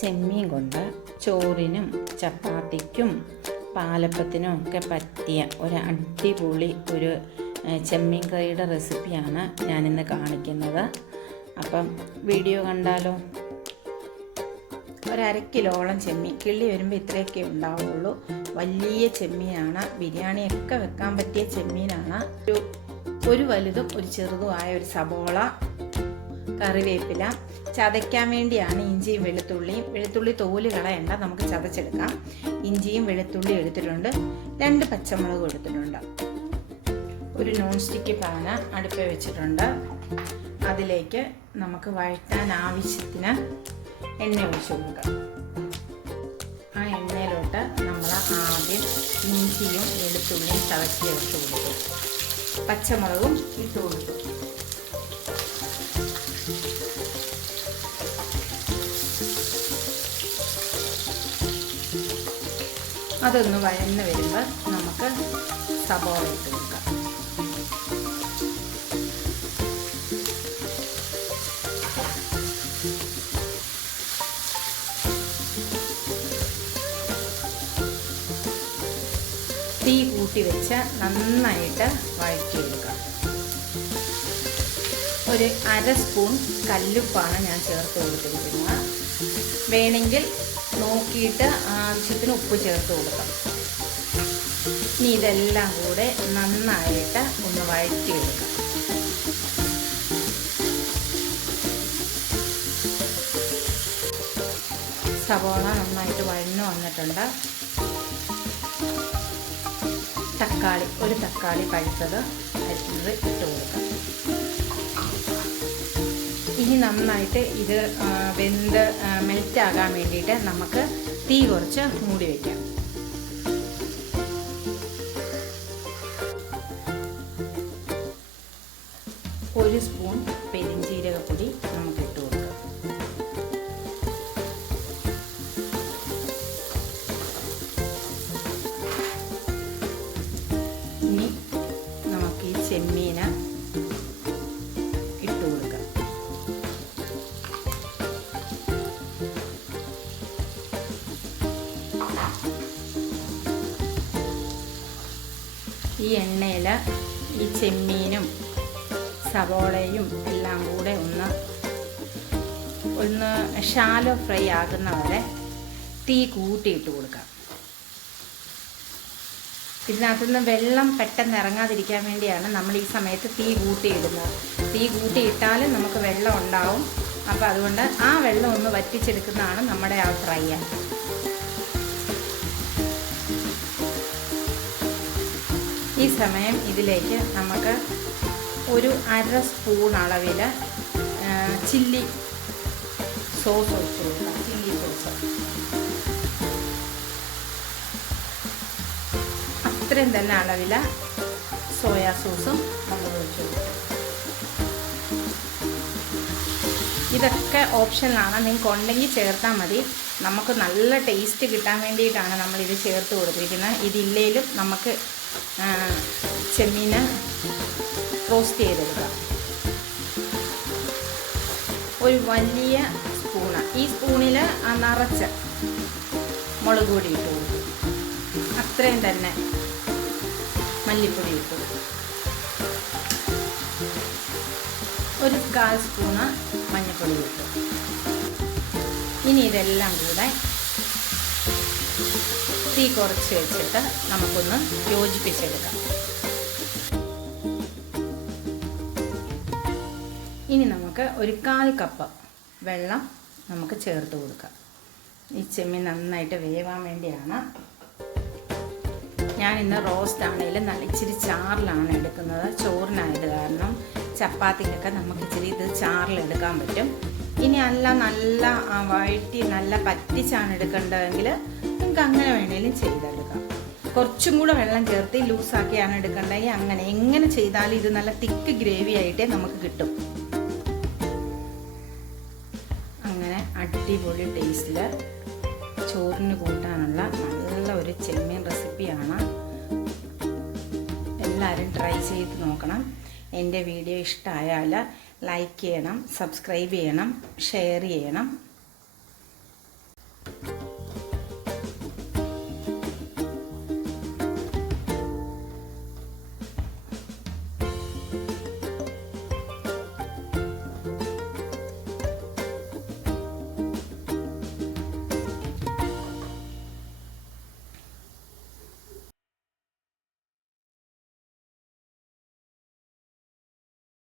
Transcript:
ചെമ്മീൻ കൊണ്ട് ചോറിനും ചപ്പാത്തിക്കും പാലപ്പത്തിനും ഒക്കെ പറ്റിയ ഒരു അടിപൊളി ഒരു ചെമ്മീൻ കറിയുടെ റെസിപ്പിയാണ് ഞാനിന്ന് കാണിക്കുന്നത്. അപ്പം വീഡിയോ കണ്ടാലോ? ഒരു 1/2 കിലോളം ചെമ്മീൻ, കിള്ളി വരുമ്പോൾ ഇത്രയൊക്കെ ഉണ്ടാവുള്ളൂ. വലിയ ചെമ്മീനാണ്, ബിരിയാണിയൊക്കെ വെക്കാൻ പറ്റിയ ചെമ്മീനാണ്. ഒരു വലുതും ഒരു ചെറുതുമായ ഒരു സബോള, കറിവേപ്പില, ചതയ്ക്കാൻ വേണ്ടിയാണ് ഇഞ്ചിയും വെളുത്തുള്ളിയും. വെളുത്തുള്ളി തോല് കളയണ്ട, നമുക്ക് ചതച്ചെടുക്കാം. ഇഞ്ചിയും വെളുത്തുള്ളി എടുത്തിട്ടുണ്ട്. 2 പച്ചമുളകും എടുത്തിട്ടുണ്ട്. ഒരു നോൺ സ്റ്റിക്ക് പാന് അടുപ്പിൽ വെച്ചിട്ടുണ്ട്. അതിലേക്ക് നമുക്ക് വഴറ്റാൻ ആവശ്യത്തിന് എണ്ണ ഒഴിച്ചു കൊടുക്കാം. ആ എണ്ണയിലോട്ട് നമ്മൾ ആദ്യം ഇഞ്ചിയും വെളുത്തുള്ളിയും ചതച്ച് ചേർത്ത് കൊടുക്കും. പച്ചമുളകും ഇട്ട് കൊടുക്കും. അതൊന്ന് വഴന്ന് വരുമ്പോൾ നമുക്ക് സബോള ഇട്ട് കൊടുക്കാം. തീ കൂട്ടി വെച്ച് നന്നായിട്ട് വഴറ്റിയെടുക്കാം. ഒരു 1/2 സ്പൂൺ കല്ലുപ്പാണ് ഞാൻ ചേർത്ത് കൊടുത്തിരിക്കുന്നത്. വേണമെങ്കിൽ നോക്കിയിട്ട് ആവശ്യത്തിന് ഉപ്പ് ചേർത്ത് കൊടുക്കാം. ഇനി ഇതെല്ലാം കൂടെ നന്നായിട്ട് ഒന്ന് വഴറ്റിയെടുക്കാം. സവോള നന്നായിട്ട് വഴന്നു വന്നിട്ടുണ്ട്. ഒരു തക്കാളി പഴുത്തത് അരിഞ്ഞത് ഇട്ട് കൊടുക്കാം. ഇനി നന്നായിട്ട് ഇത് വെന്ത് മെൽറ്റാകാൻ വേണ്ടിയിട്ട് നമുക്ക് തീ കുറച്ച് മൂടി വയ്ക്കാം. ഒരു സ്പൂൺ പെരിഞ്ജീരകപ്പൊടി നമുക്ക് ഇട്ട് കൊടുക്കാം. ഇനി നമുക്ക് ഈ ചെമ്മീന ഇട്ട് കൊടുക്കാം. ഈ എണ്ണയിൽ ഈ ചെമ്മീനും സവോളയും എല്ലാം കൂടെ ഒന്ന് ഷാലോ ഫ്രൈ ആകുന്നവരെ തീ കൂട്ടിയിട്ട് കൊടുക്കാം. ഇതിനകത്തുനിന്ന് വെള്ളം പെട്ടെന്ന് ഇറങ്ങാതിരിക്കാൻ വേണ്ടിയാണ് നമ്മൾ ഈ സമയത്ത് തീ കൂട്ടിയിടുന്നത്. തീ കൂട്ടിയിട്ടാലും നമുക്ക് വെള്ളം ഉണ്ടാവും. അപ്പോൾ അതുകൊണ്ട് ആ വെള്ളം ഒന്ന് വറ്റിച്ചെടുക്കുന്നതാണ് നമ്മുടെ ആ ഫ്രൈ. ഈ സമയം ഇതിലേക്ക് നമുക്ക് ഒരു 1/2 സ്പൂൺ അളവിൽ ചില്ലി സോസ് ഒഴിച്ച് കൊടുക്കാം. ചില്ലി സോസ് അത്രയും തന്നെ അളവിൽ സോയാ സോസും നമ്മൾ ഒഴിച്ച് കൊടുക്കാം. ഇതൊക്കെ ഓപ്ഷനിലാണ്, നിങ്ങൾക്ക് ഉണ്ടെങ്കിൽ ചേർത്താൽ മതി. നമുക്ക് നല്ല ടേസ്റ്റ് കിട്ടാൻ വേണ്ടിയിട്ടാണ് നമ്മളിത് ചേർത്ത് കൊടുത്തിരിക്കുന്നത്. ഇതില്ലേലും നമുക്ക് ചെമ്മീന് റോസ്റ്റ് ചെയ്തെടുക്കാം. ഒരു വലിയ സ്പൂണ്, ഈ സ്പൂണിൽ നിറച്ച് മുളക് പൊടി ഇട്ട് കൊടുക്കും. അത്രയും തന്നെ മല്ലിപ്പൊടി ഇട്ടു. ഒരു 1/4 സ്പൂണ് മഞ്ഞൾപ്പൊടി ഇട്ടു. ഇനി ഇതെല്ലാം കൂടെ തീ കുറച്ച് വെച്ചിട്ട് നമുക്കൊന്ന് യോജിപ്പിച്ചെടുക്കാം. ഇനി നമുക്ക് ഒരു 1/4 കപ്പ് വെള്ളം നമുക്ക് ചേർത്ത് കൊടുക്കാം. ഈ ചെമ്മീൻ നന്നായിട്ട് വേവാൻ വേണ്ടിയാണ്. ഞാനിന്ന് റോസ്റ്റ് ആണെങ്കിലും നല്ല ഇച്ചിരി ചാറിലാണ് എടുക്കുന്നത്. ചോറിനായത് കാരണം ചപ്പാത്തിക്കൊക്കെ നമുക്ക് ഇച്ചിരി ഇത് ചാറിലെടുക്കാൻ പറ്റും. ഇനി അല്ല നല്ല വഴറ്റി നല്ല പറ്റിച്ചാണ് എടുക്കേണ്ടതെങ്കിൽ നമുക്ക് അങ്ങനെ വേണേലും ചെയ്തെടുക്കാം. കുറച്ചും കൂടെ വെള്ളം ചേർത്ത് ലൂസാക്കിയാണ് എടുക്കേണ്ടതെങ്കിൽ അങ്ങനെ എങ്ങനെ ചെയ്താലും ഇത് നല്ല തിക്ക് ഗ്രേവി ആയിട്ടേ നമുക്ക് കിട്ടും. അങ്ങനെ അടിപൊളി ടേസ്റ്റിൽ ചോറിന് കൂട്ടാനുള്ള നല്ല ഒരു ചെമ്മീൻ റെസിപ്പിയാണ്. എല്ലാവരും ട്രൈ ചെയ്ത് നോക്കണം. എൻ്റെ വീഡിയോ ഇഷ്ടമായാൽ ലൈക്ക് ചെയ്യണം, സബ്സ്ക്രൈബ് ചെയ്യണം, ഷെയർ ചെയ്യണം.